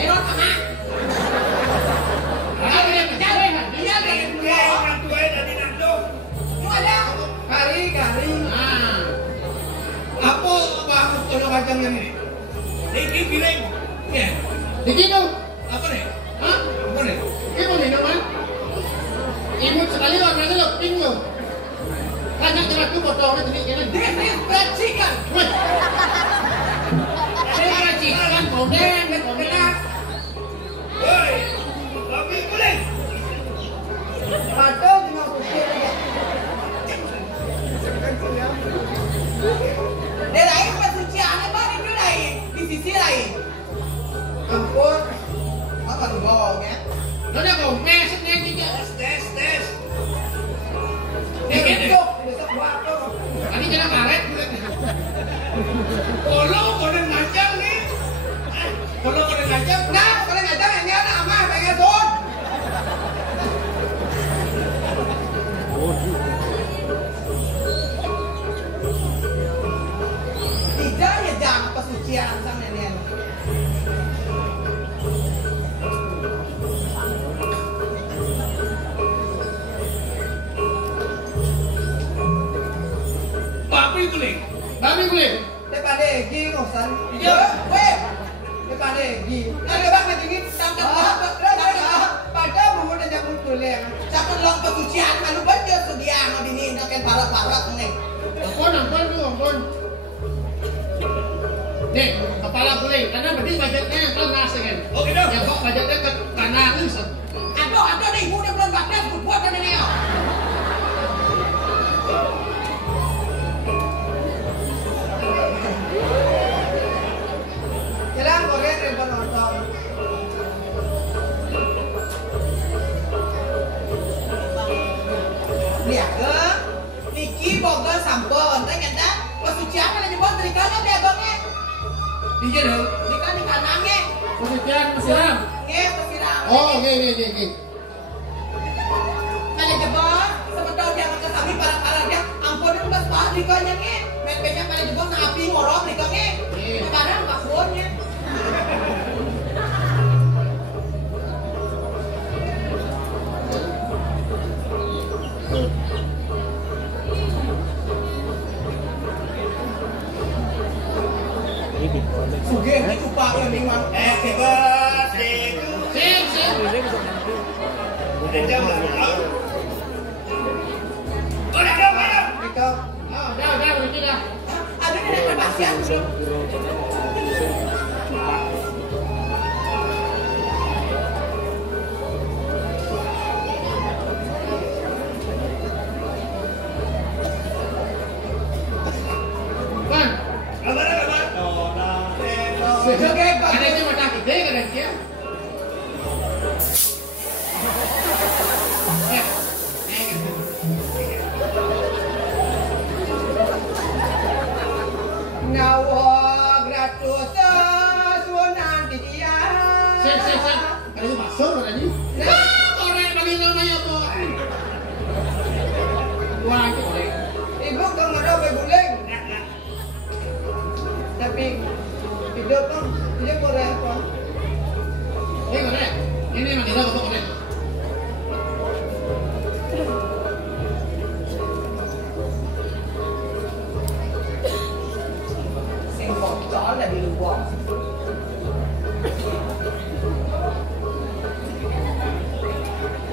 Melon sama. Ada pecawe kan? Iya deh. Orang tua dari nando. Mau ada? Kari. Nah. Apa bang kalau kacang yang ini? Niki piring. Ya. Dikit dong. Apa nih? Hah? Apa nih? Ini mau minum kan? Imut sekali warnanya lo pink lo. Banyak jelas tuh potongnya jadi gini. This is fried chicken. Wih. Ini racikan, kondeng, kondeng. Woi. Kopi kuning. Ada dengan putih aja. Dia lain pensuciannya bang itu lain di sisi lain. Ampun. Apa lu bohong ya? Lo udah gomes ini juga. Tes. Besok buat apa? Tadi jangan karet. Kalau kau ngajak nih. Kalau kau ngajak, Nah, kalau nggak tahu ini anak amah pengen son. Tidak ya jam pensucian sang nenek. papi kuning. Babi kulit. Daripada Egi ngosan. Iya. Weh. Daripada Egi. Ada bang dingin sampai pada bumbu dan jamu tulen. Sampai long pensucian malu baca sedia mau dini nak barat nih. Ampun tuh. Nih, kepala kulit. Karena berarti budgetnya kan nasi kan. Oke dong. Ya kok budgetnya ke kanan nih. Ada nih ibu udah belum bakal buat ada nih. Jalan korek repot nonton. Lihat ke, Niki boga sampun, ternyata pesucian ada nyebut terikannya dia agongnya, Iya dong. terikan di kanannya, Posisian siram. pesiram. Oh, oke. Kalau jebol, sebetulnya dia ke kami para dia, ampun itu bas pas terikannya nih, main pada jebol na api ngorok terikannya, sekarang nggak kuonnya. Suge ini cupak yang memang Happy birthday to Sip. Udah jam berapa? Udah dong. mereka Oh, udah, begitu dah. ada yang ada pasien. Bang, Kabar. Suge ada yang mata gede kan dia? Nawa gratus sunan di dia. Sip. Ada yang masuk tadi. Nah, korek bagi namanya apa? Wah, korek. Ibu kan ada beguling. Tapi hidup kan dia boleh apa? Ini korek. Ini mah tidak apa korek. Sing bocor lah di luar.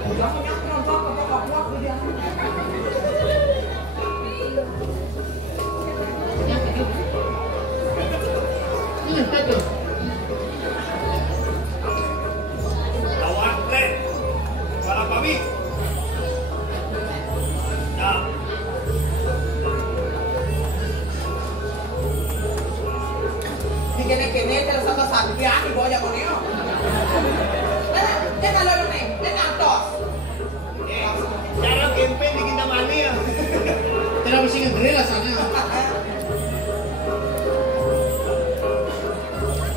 Udah punya kelompok apa dia. Ini betul. Lawan play. Para kami. Nah. Kene terus sama sampean di bawah jago neo. Dia kalau nih, dia ngantos. Cara campaign di Kintamani ya. Tidak mesti ngegeri rasanya.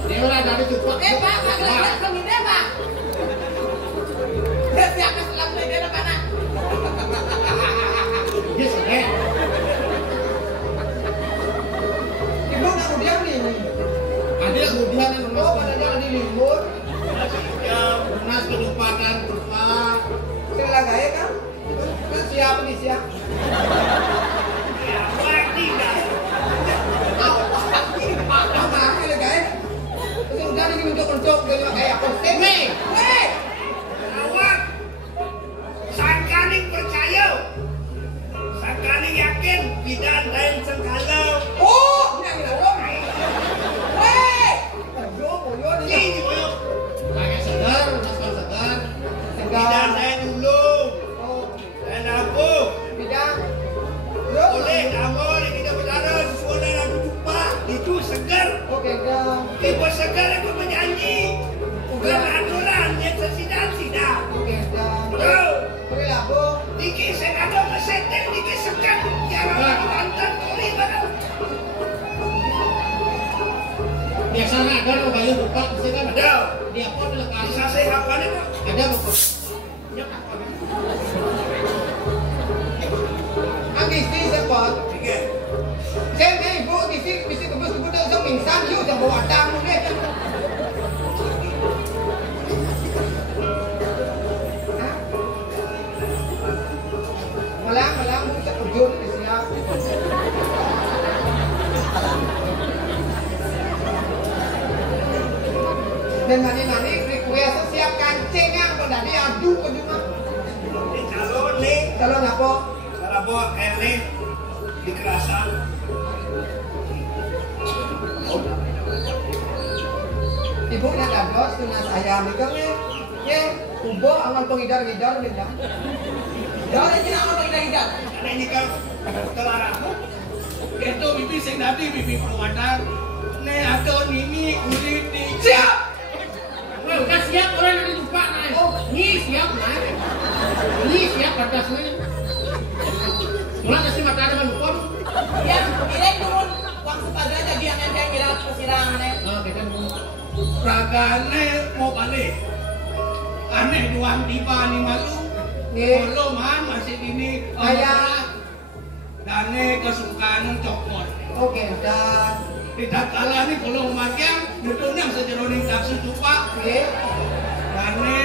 Dia udah dari cukup. Pak, kagak keminde, Pak. Dia siapa selam dia ada mana? Dia sudah. Ibu nggak udah nih. Ada kemudian yang Oh, pada jangan di libur. tunas penyumpatan Pak. Sila gaya kan? Terus siap nih siap. Ya, mati dah. Apa sila gaya? Terus udah nih untuk kayak apa? Nih. Awak Sangkaning percaya. Sangkaning yakin bidan dan sengkalau. Oh, ini dong. Weh, boyo nih. Ini boyo. Kayak segar, mas segar. Bidan dan ulung. Oh, Dan aku. bidang. Oleh amor ini kita berada sesuatu yang aku jumpa. Itu segar. Oke, dah. Ibu segar aku menyanyi. Bukan aturan yang sesidang-sidang. Oke, dah. Betul. Boleh lah, Bu. Diki saya ada mesetek, diki sekat. Jangan lagi mantan kori barang. Biasanya ada lo kayu lupa, bisa kan? Ada. Dia apa adalah kayu? Bisa saya hafal itu. Ada buku. Habis ni sepot. Tiga. Saya ni ibu di sini mesti kebus-kebus dah usah pingsan you dah bawa tamu ni. Malang kita kerjun di siap. Dan mani request siap kancingnya kok tadi adu ke rumah. Ini calon nih. Kalau ngapo? Kalau bawa air nih. Dikerasan. Ibu nak dablos tunas ayam itu ni. Ye, ubo amal pengidar-idar ni dah. Jangan aja amal pengidar-idar. Ada ini kan telaraku. Itu bibi sing tadi bibi perwadan. Ne ada ini kulit ni. Siap. Wah, udah siap orang yang lupa naik. Oh. Ini siap naik. Ini siap pada semuanya. Mulai kasih mata ada manusia. Ya, direct turun. Uang sepadan jadi yang enteng kira persirangan ni. Oh, kita mau. Ragane mau balik. Aneh duang tiba ni malu. Ye. Kalau man masih ini Ayah. Dane kesukaan cokot. Oke, dah. Tidak kalah ni kalau makan duduknya sejeroning taksu cupak. Oke. Dane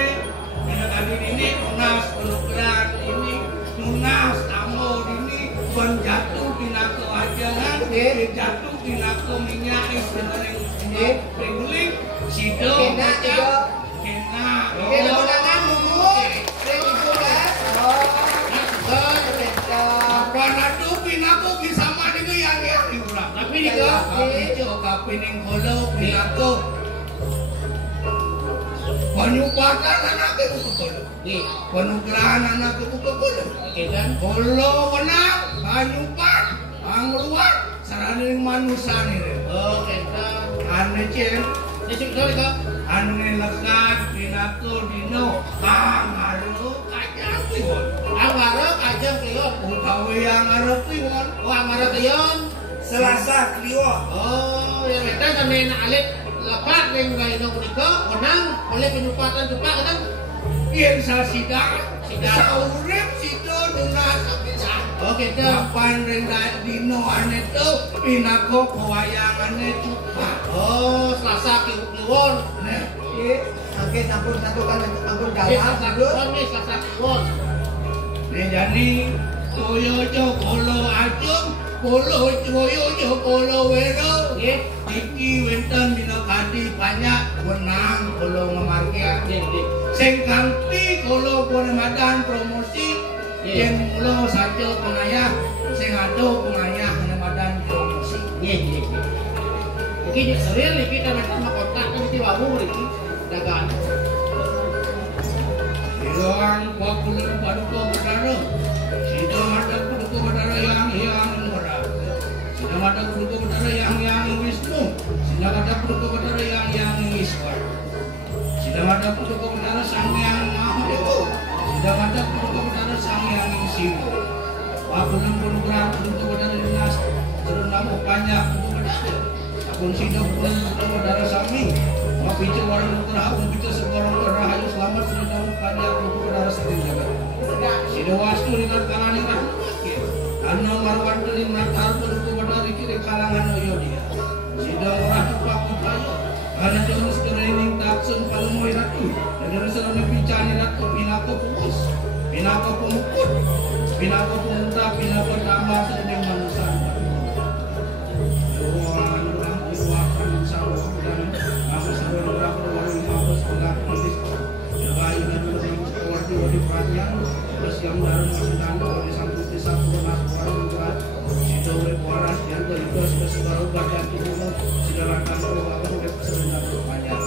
tidak kali ini nunas pelukan ini nunas amor ini penjatuh bina kewajangan jatuh bina minyak sejeroning Ini. Reguling sido Kena juga. kena. Oke, lemongan bumbu. Ibu dah. Oh. Oke, dah. Panadu pinaku bisa mandi ke yang diulang. Tapi ni kau. Tapi cok kapining kolo pinaku. Penyupatan anak itu kolo. Ni. Penugrahan anak itu kolo. Kita. Kolo menang, penyupat, angluar, saraning manusia ni. Oh, kita. Ane cen, Ni sudah kau. ane lekat pinaku dino, angaru kajang tiwon. Angara kajang klion. Utawi yang arep tiwon. Oh, angara klion. Selasa Kliwon. Oh, yang kita sampai nak alit lepas dengan gaya nak nikah, menang oleh penyumpatan juga kan? Yen sasida, Sida. saurip sido nunas kapisan. Oh, kita. Kapan rendah dino ane tu pinako kawayangannya cukup. Oh, Selasa Kliwon. Nih, Oke. Oke, campur satukan campur Selasa garam dulu. Kliwon ni Selasa Kliwon. nih jadi koyojo kolo acung, koyojo kolo wero. Ye, Iki wenten dino kadi banyak wenang kolo ngemarkia. ye, ye. Sing kanti kolo penemadan promosi. Ye. Yen mulo saja pengayah, sing ado pengayah penemadan promosi. Ye, ye, ye. Iki ni serius ni kita macam kontak kan di babu ni. Dagang. Sidoan kuakulun paduka bedara. Sido ada paduka bedara yang murah. Sido ada paduka bedara yang Wisnu. Sido ada paduka bedara yang Iswar. Sido ada paduka bedara sang yang Mahadewa. Sido ada paduka bedara sang yang Siwa. Pakulun paduka bedara dinas. Terus nama banyak paduka bedara. Akun sido paduka bedara sami. Mabicu warang dokter aku bicara seorang rahayu selamat sudah banyak buku darah setinggi. Sido wastu dengan kalangan rahmat. Karena marwanto di natar buku badar kiri kalangan oyo dia. Sido ratu paku kayu. Karena jangan screening taksun palumoy ratu. Dari Dari selama bicara nak pinako puas, pinako pemukut, pinako pemuda, pinako tambah sedang manusia. Orang keluarkan insyaAllah dan aku saudara orang aku sekolah kritis. Bayi dan sekolah di perhatian, terus yang baru masuk dan oleh sang putih satu masuk orang juga. Sido waras yang kedua sudah sebaru baca tubuh, segala kamu apa sudah sebentar banyak.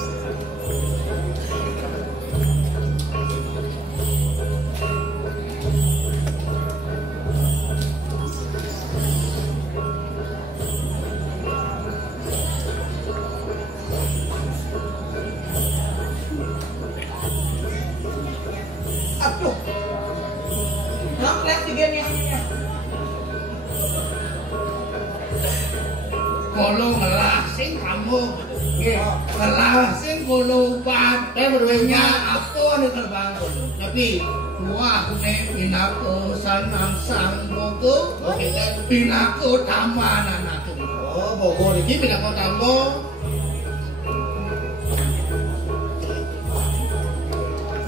Aduh. Nak lihat dia nih. Kalau melah sing kamu, melah sing kalau pantai berwenya apa nih terbang tapi wah nih pinako sanang sang bogo, pinako tamanan aku. Oh, Bogor ini pinako tambo.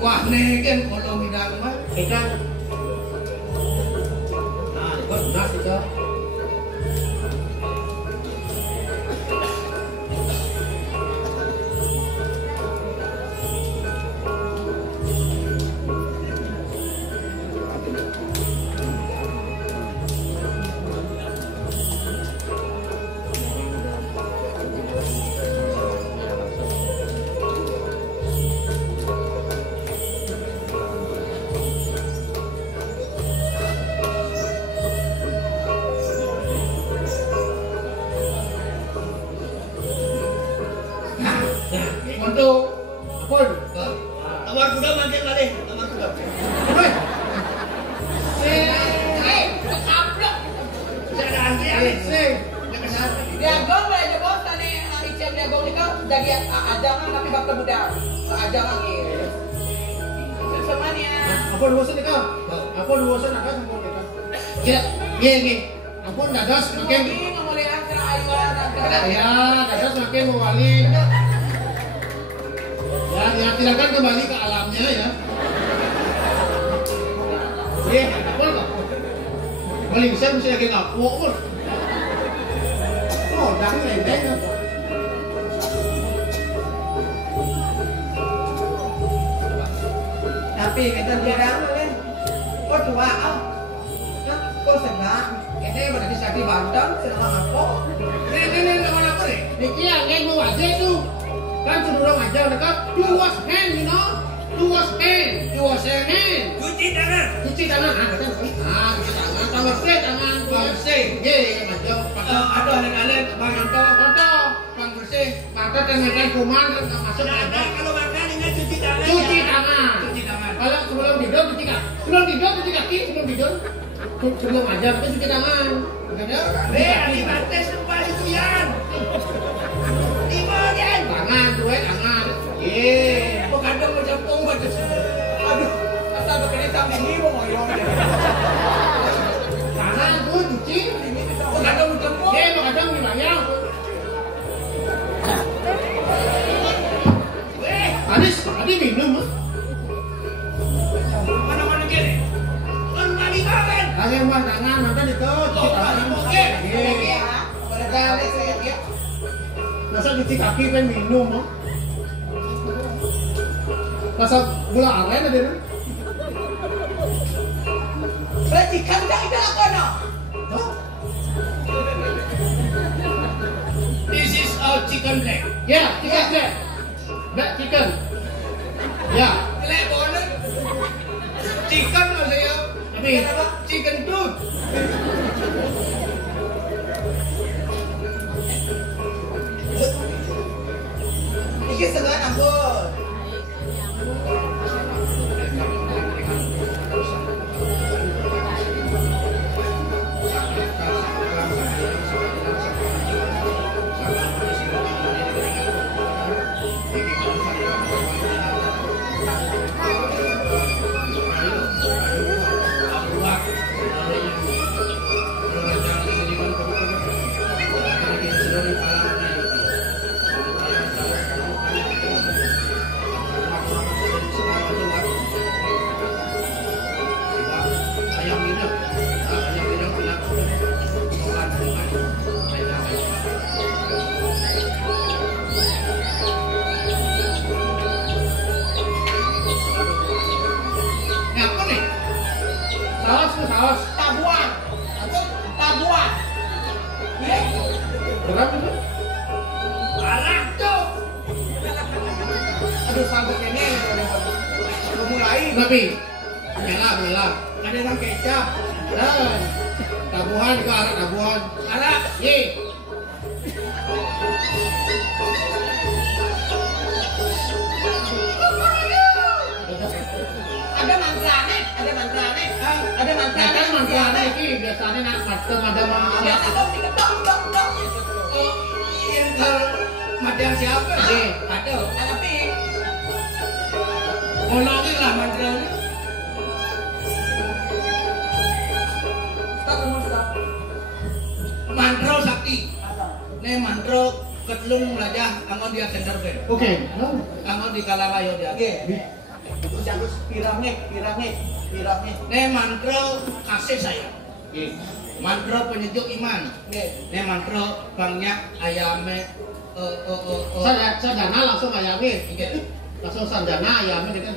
Wah nih kan kalau midang mah, Ikan. Nah, ikut nas itu. untuk pun, Kamar kuda makin kali, kamar kuda. Saya ada antrian. Diagong lah aja bos tadi icem diagong ni kau jadi ajangan tapi bakal budak. Ajangan ni. Semuanya. Apa luasan itu? Apa luasan ada sama kita? Gini. Apa dadas makin? Ini nggak boleh angker ayuan. Ya, dadas makin mewali. Ya, silakan kembali ke alamnya ya. Apa nggak? Paling saya mesti lagi ngapok pun. Oh, dah lendeng. Tapi kita bilang boleh. Kau tua ah. Kau senang. Ini berarti sakit bantang senang apa? ini lawan apa nih? Niki yang mau aja itu. Kan cenderung aja dekat you wash hand, you know. You wash hand. Cuci tangan. Cuci tangan. Cuci tangan. Tangan bersih, tangan bersih. Ye, aja. Ada anak-anak bang contoh bang bersih, Maka dengan kuman masuk Ada aja. kalau makan ingat cuci tangan. Cuci ya. tangan. cuci tangan. Kalau sebelum tidur cuci kaki. Sebelum tidur cuci kaki. Sebelum tidur. Sebelum aja kita cuci tangan. Di pantai sempat itu Yan. Yan. Tangan, dua tangan. Ye, kadang macam pompa tu. Aduh, asal begini sampai ini mau ngoyong. Tangan tuh cuci. Kadang macam pompa. Ye, kadang wilayah. Tadi minum. Mana-mana gini. Kan tadi makan. Lagi rumah tangan, nanti itu cuci tangan. Ye. Berkali saya ya. Masa cuci kaki kan minum, mah. Rasa gula aren ada kan? Percikan tak ada apa nak? This is our chicken leg. Ya, chicken leg. Black chicken. Ya, Leg boleh. Chicken lah saya. tapi Chicken tooth. Ini setengah ambon. kaos. Tabuan. Tabuan. Berapa itu? Parah tuh. Aduh sanggup ini. Udah mulai. Tapi bela. Ada yang kecap. Dan tabuhan ke arah tabuhan. Arah. Ye. Ada mantra nih. Ada mantra nih. Ada mantra. Kan manfaatnya ini biasanya nak macam ada Ada manfaat. dong diketok dong. Oh, yang macam siapa? Ye. Ada. Tapi Ngolongin lah mantra ini. stop. Mantra sakti. Nih mantra ketlung raja angon dia center band. Oke. Angon di Kalarayo dia. Oke. Terus piramid. Nih mantra kasih sayang. Ye. Mantra penyejuk iman. Oke. Nih mantra banyak ayame Sarjana langsung ayamin. Langsung sarjana ayamin itu.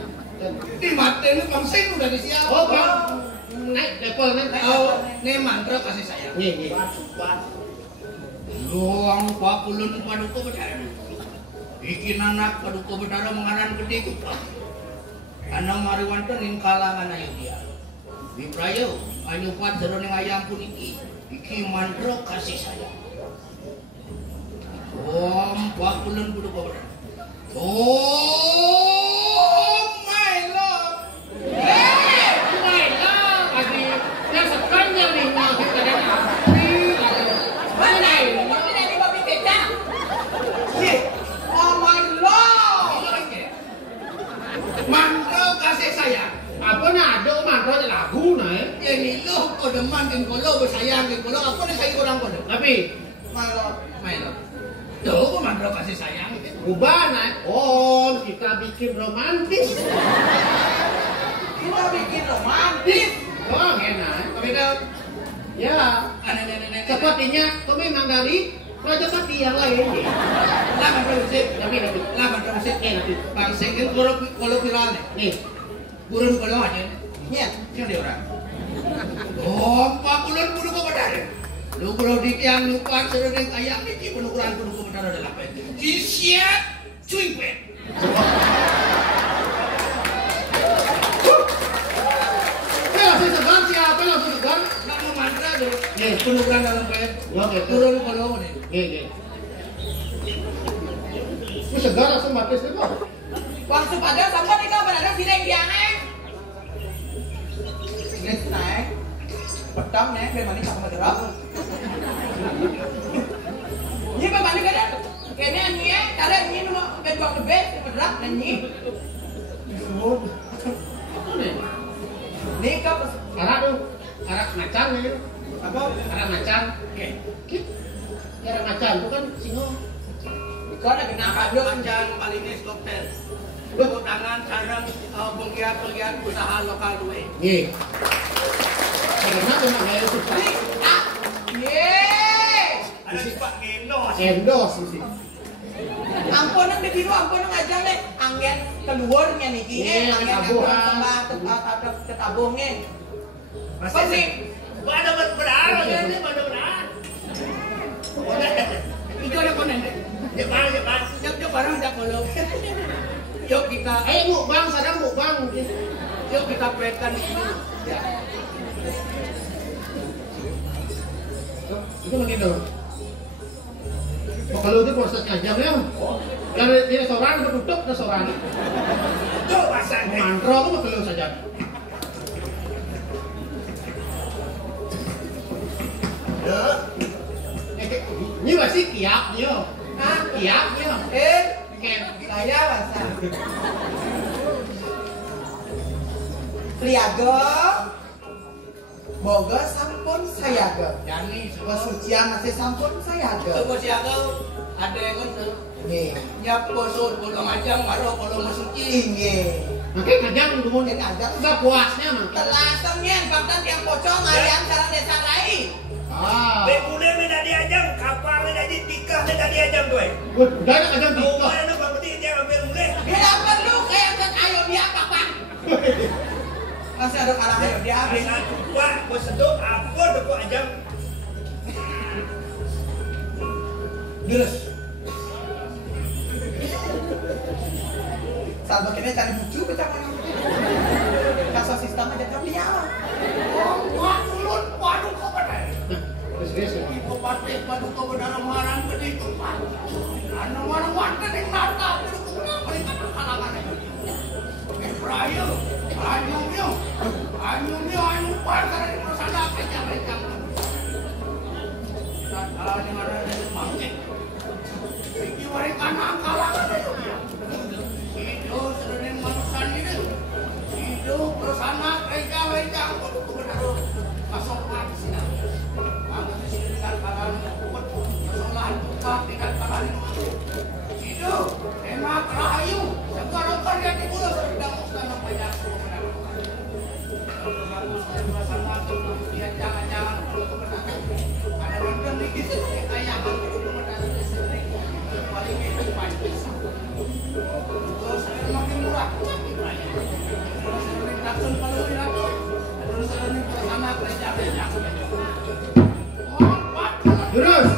di mata ini bangsa udah disiap. Oh, Bang. Naik level nih. Oh, nih mantra kasih sayang. Ye. Luang pakulun paduka betara. Bikin anak paduka betara mengaran gede kupa. Anang mariwanto ning kalangan ayo dia. Biprayo anyupat seroning ayam puniki. Iki mantra kasih sayang. Om pakulun paduka betara. Oh my love. Oh my lord. Mantra kasih sayang. Apa nak ada mantra je lagu nak. Yang itu kau deman dengan kolo bersayang dengan kolo apa nih saya orang kolo. Tapi My lord. Main lo. Tuh mantra kasih sayang. ubah nak. Oh, kita bikin romantis. Kita bikin romantis. Oh, enak. Tapi dah Ya, nenek sepertinya kau memang dari Raja Pati yang lain. lah mantra musik. Tapi Lah mantra musik. nanti. Bang singin kolo viral nih. Nih, Burun kolo aja. Iya. Siapa dia orang? Oh, 40 puluh kau bedar. Lu kalau di tiang lupa sering ayam ni penukuran kau bedar adalah apa? Siap cuy pet. langsung segan siapa langsung segan? Nama mantra tu. Nih, Penukuran dalam pet. oke. Burun kolo ni. Nih. Ini segan langsung batis itu. Waktu pada sampai kita berada di yang Next naik. Petang nih, bagaimana sama madrap? Ini bagaimana kan? Kayaknya ini ya, cara ini nomor bedok lebih madrap dan ini. Ini kap Arak tuh, arak macan nih. apa? Arak macan. Arak macan itu kan singo. Kau ada kena kado Panjang Balinis Koktel. Tepuk tangan sarang penggiat-penggiat usaha lokal duwe. Nih. Karena memang gaya susah. Yeay. Ada si Pak Genos. Endos sih. Ampun nang ditiru, ampun nang aja nih. Angin keluarnya nih, Iya, angin tabuhan. sembah ketabungnya. Masih ada berdarah ini pada berdarah. Itu ada konen deh. Jepang. Yuk barang dah kalau. Yuk kita, Mukbang, sadang mukbang. yuk kita petkan ini. Ya. Itu lagi dong. Kalau itu prosesnya jam ya. Yang di restoran itu tutup restoran. Tuh pasang. Mantra aku kalau saja. Ini masih kiapnya. Hah? Kiapnya. Saya bahasa. Priaga, boga sampun sayaga. Yani Pesucian masih sampun sayaga. Tunggu siaga ada yang kan Nih, nyiap kosong kalau ngajang maro kalau masuki. ingin. Makanya kajang dulu Ini ada Enggak puasnya mah. telasengnya, bahkan yang pocong ayam cara desa lain. Ah. Bekune minta diajang, kapal minta ditikah minta diajang tuh. Udah ada kajang Tuh dikah. mana bang dia ambil mulai. Tidak perlu kayak ayo dia apa? Masih ada kalangan yang diambil. Asal cukup, gua seduk apa deko aja. Terus. Saat begini cari bucu kita mana? Kasih sistem aja tapi ya. Wah, ulun, waduh kau benar. Terus Kau pasti padu kau benar marang gede itu pak. Anu marang warga yang nata, itu kenapa mereka terkalangan itu? Berayu, anyumnya, anu parkar di perusahaan apa yang dan yang ada di market. Iki mereka nakalangan itu dia. Itu sering manusia ini. Itu perusahaan reja untuk benar masuk ke sini. Angkat di sini dengan kalangan kuat, masuklah buka dengan kalangan itu. Emak rahayu, sekarang kerja di pulau sedang musnah banyak benar. Dia jangan perlu kebenaran. Ada orang di situ kayak apa kebenaran paling itu pantas. Terus makin murah. Langsung kalau tidak terus ini bersama kerja. Terus.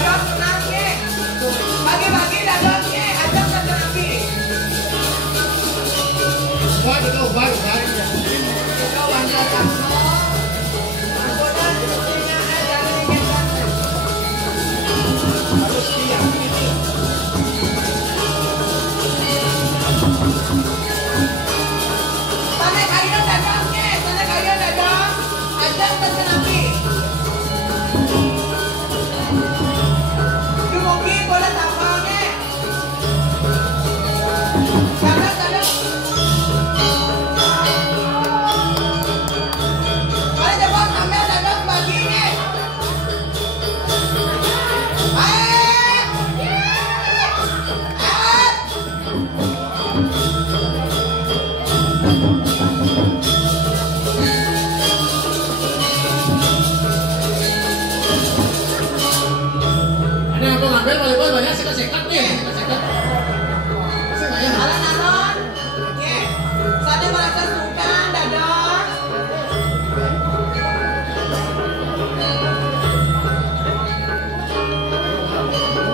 dadon tenang ye. Bagi-bagi dadon ye, ajak ke Nabi. Buat itu, buat. Kau wanita kamu. Anggota sepertinya ada ingin Harus diyakini. Sana kayu dadon ye, sana kayu dadon. Ajak ke Nabi. Dumugi boleh tambang ye. Dadon. Boleh coba ambil dadon bagi ye. Ini aku ngambil volleyball banyak sekat-sekat nih. Sekat. Bisa nggak ya? Halo Nanon. Oke. Sana merasa sungkan dadon.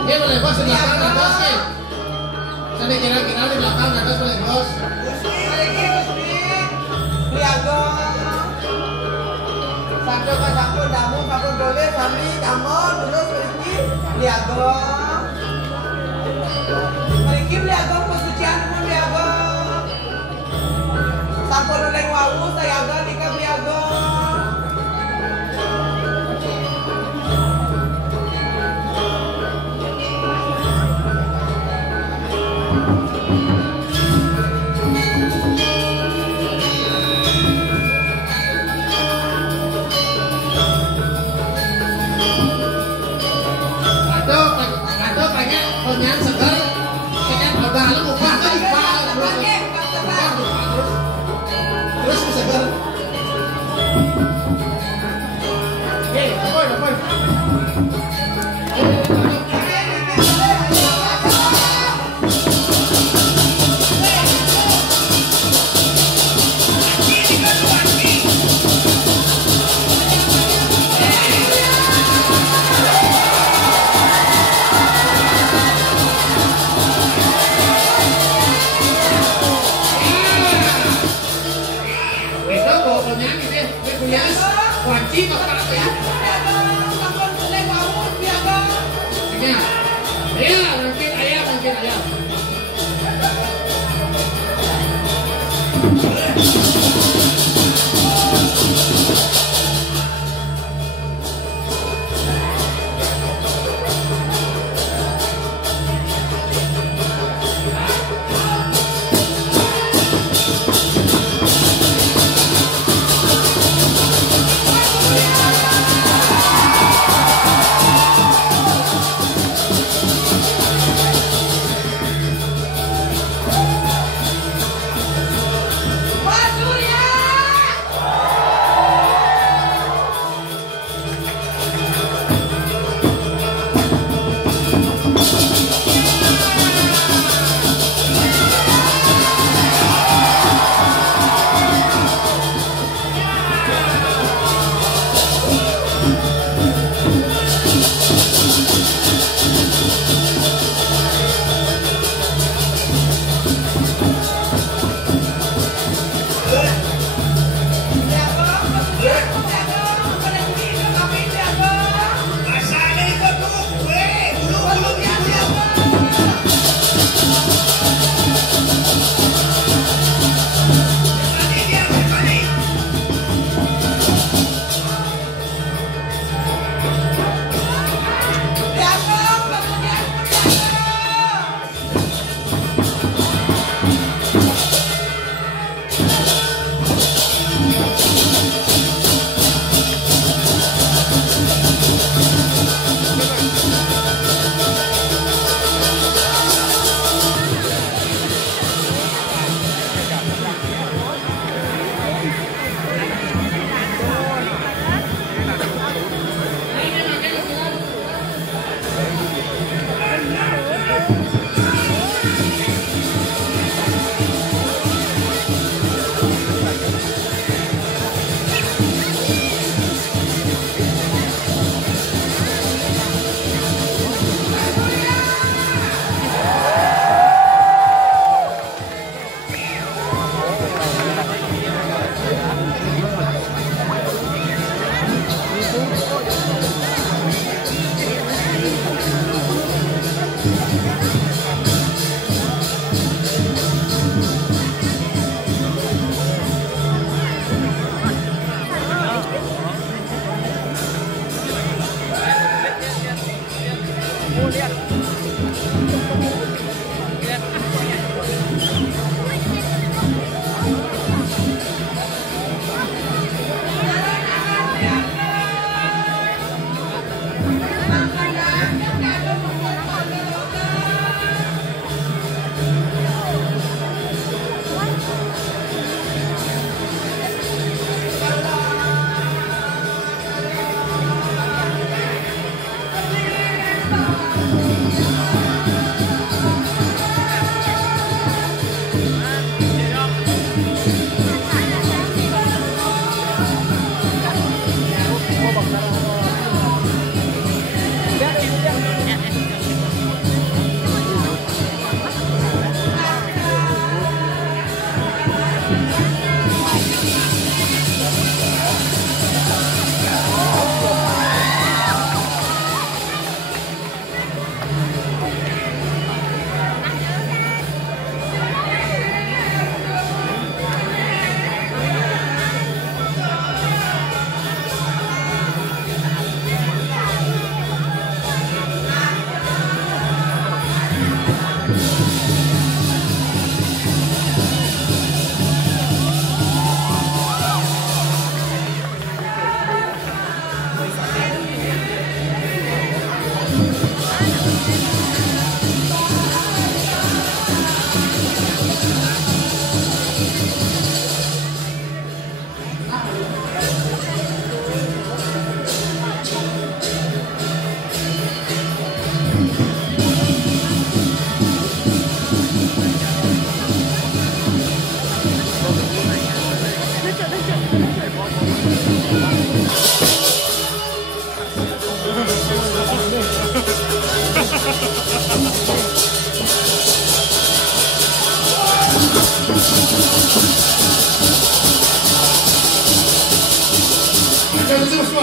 Ini volleyball di belakang atas nih. Saya kira-kira di belakang atas volleyball. Gusti. Liago. Satu ke sampun damu, sampun boleh, sami, damon, terus pergi. Liago. Pergi liago, pesucian pun liago. Sampun uleng wawu, sayaga, tika liago. Atau pakai konyan segar. Kita ubah lu ubah ke ubah. Terus segar. Oke, dapat. Itu pokoknya ini punya kunci kepala ya. Iya, mungkin ayam. Mas Surya!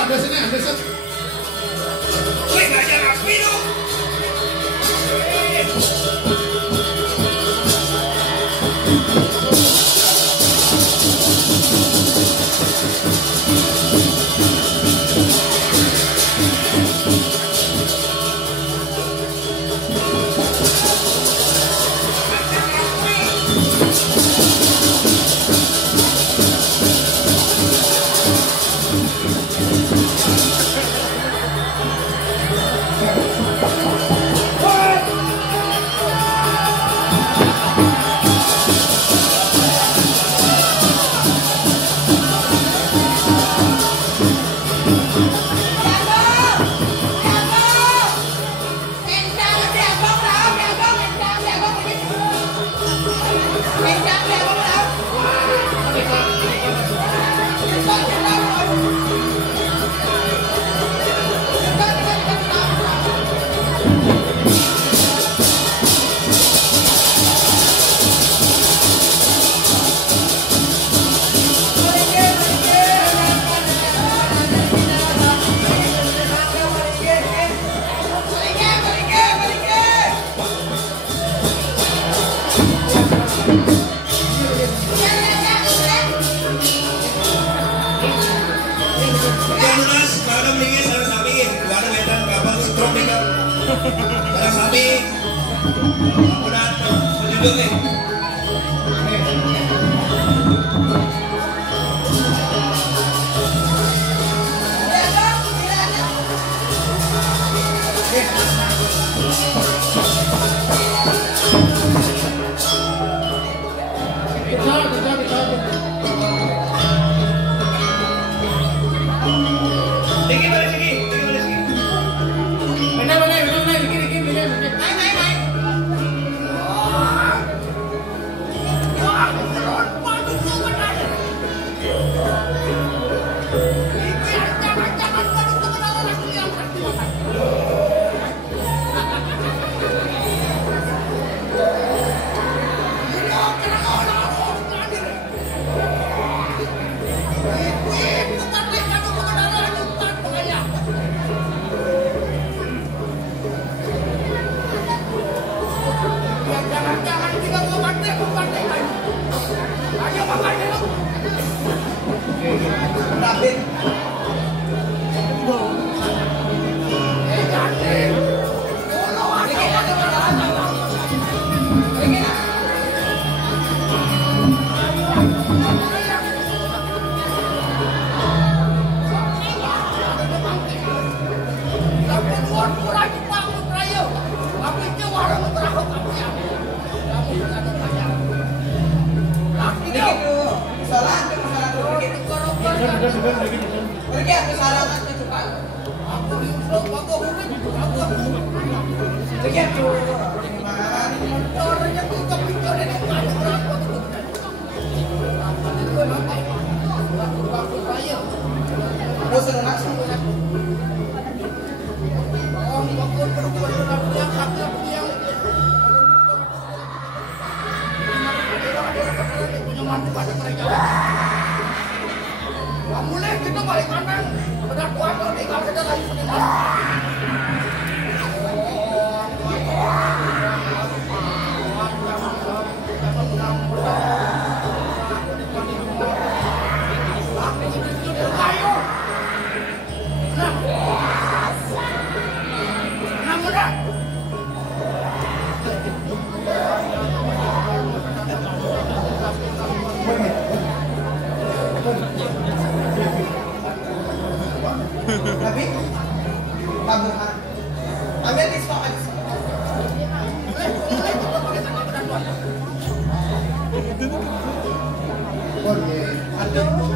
Ada sini, ada sini. Wih, nggak ada api dong. Pergi aku sarangan ke cepat. Aku diusung, aku mungkin aku. Pergi aku. Orangnya tuh kepikir ini ada berapa tuh. Itu nanti. Aku bayar. Terus langsung. Oh, aku berbuat yang sakit yang punya mantu pada mereka. Mulai kita balik kanan, udah kuat nih kalau kita lagi sedang. Tapi, tabung ambil di stok aja. Aduh.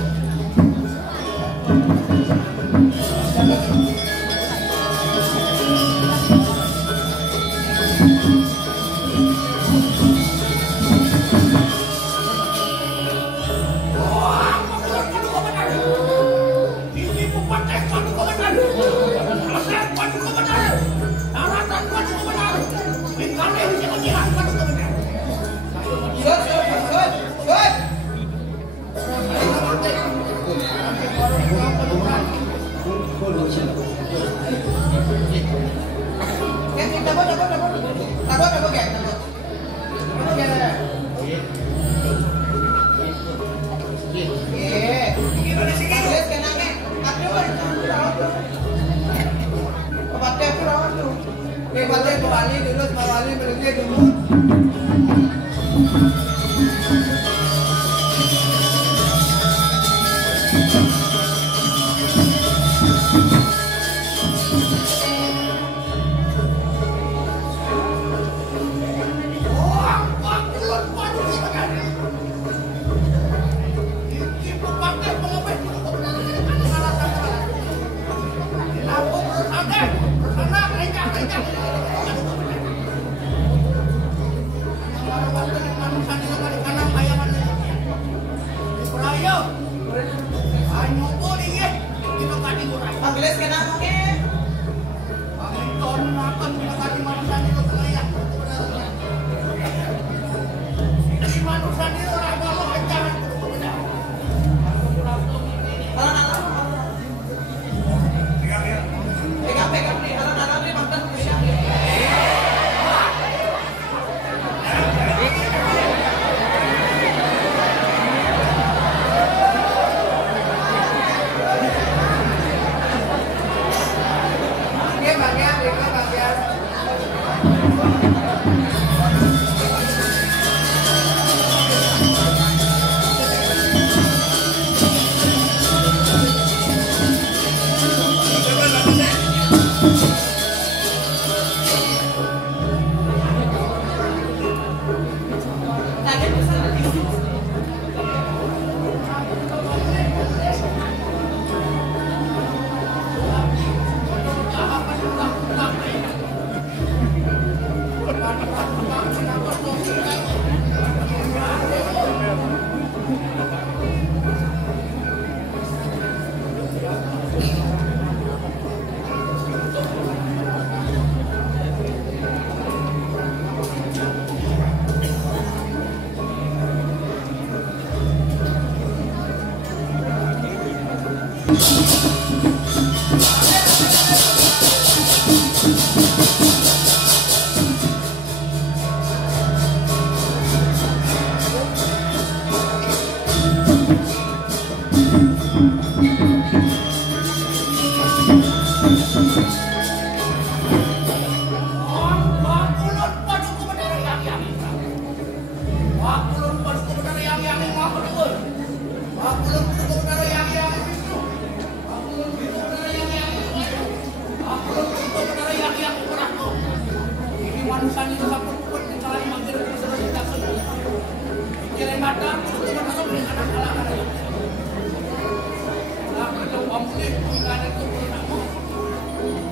komplit bukan itu pertama.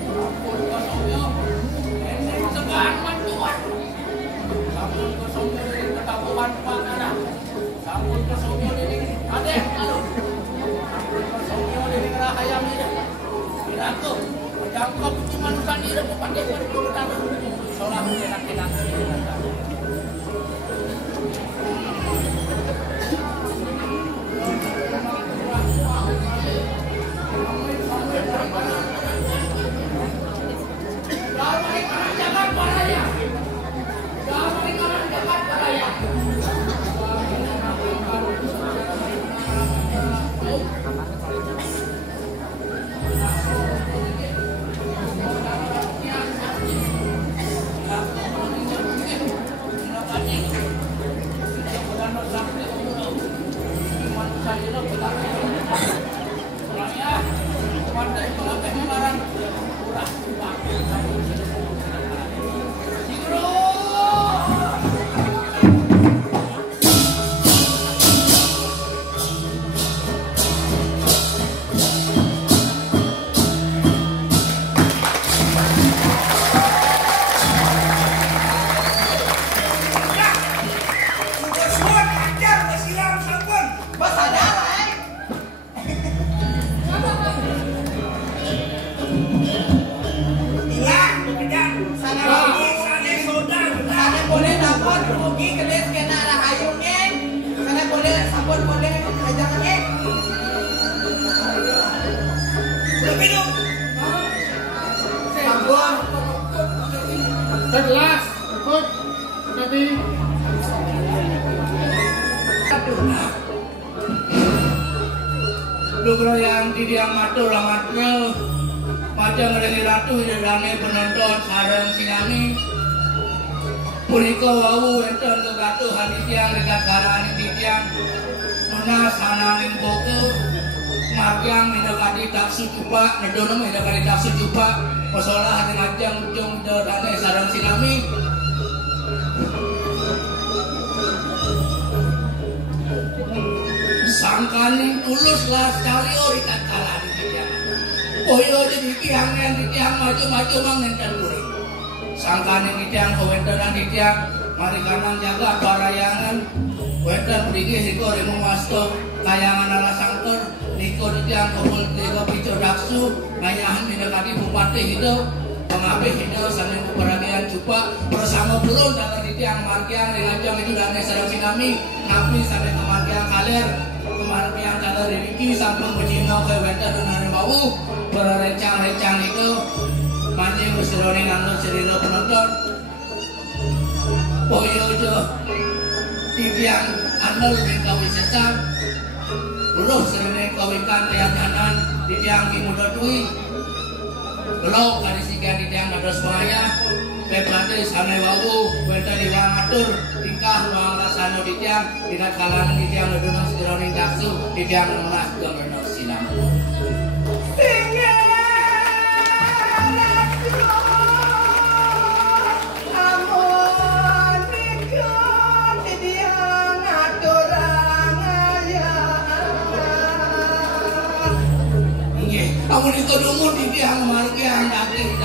Sampun kosongnya, ini segan bantuan. Sampun kosongnya ini ketakuan pakara. Sampun kosongnya ini adek lalu. Sampun kosongnya ini kerahayam ini. Kira-kira jangkau itu manusia ini bukan dia berputar. Soalnya enak-enak ini. Segelas, ikut, tapi Lugro yang tidak matur ramatnya macam dari ratu hidupnya penonton sarang sinami punika wau enten kegatuhan tiang dekat karani tiang nona sananing boke margyang minakati taksu cupa nedono minakati taksu cupa masalah hati ngajang ujung hidupnya sarang sinami sangkaning tulus lah cari ori kalah di tiang. Koyo jadi tiang yang di tiang maju-maju mangenten kuring. Sangkaning di tiang kawentenan di tiang mari kanang jaga parayangan. Wenten mriki hiko remu wasto kayangan ala sangkur niko di tiang kumpul niko picu daksu ngayahan minakati bupati hidup pengabe hidup saling kebahagiaan cupa bersama belum dalam di tiang margyang dengan jam itu dan sarang sinami nabi sampai ke margyang kaler kemarin kalau Riki sampai menjinau ke weta dengan bau berencang-rencang itu mancing usirone nganggo cerita penonton poyo jo tibiang andal di kawi sesam belum sering kawikan tiang kanan di tiang muda dui belum kali siga di tiang ada semaya bebate sana bau weta diwangatur tingkah ruang lasano di tiang tidak kalangan di tiang ledono sirone daksu di tiang menah gemeno silang Amun itu dumur di tiang margyang dating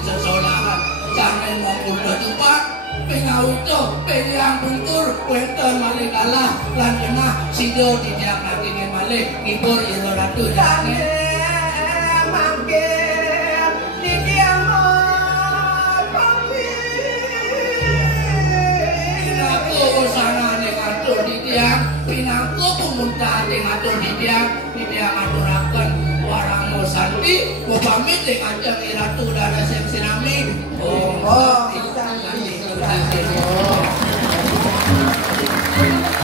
sesolahan sampai maupun ketupat pengawito pengyang buntur wenten malih kalah lan jenah sido di tiang natinge malih ngibur iro ratu jane mangke di tiang pamit pinaku sanane ngatur di tiang pinaku pemuntah ngatur di tiang aturaken warang Santi, mau pamit deh ajang Ratu dan Sinami. Oh,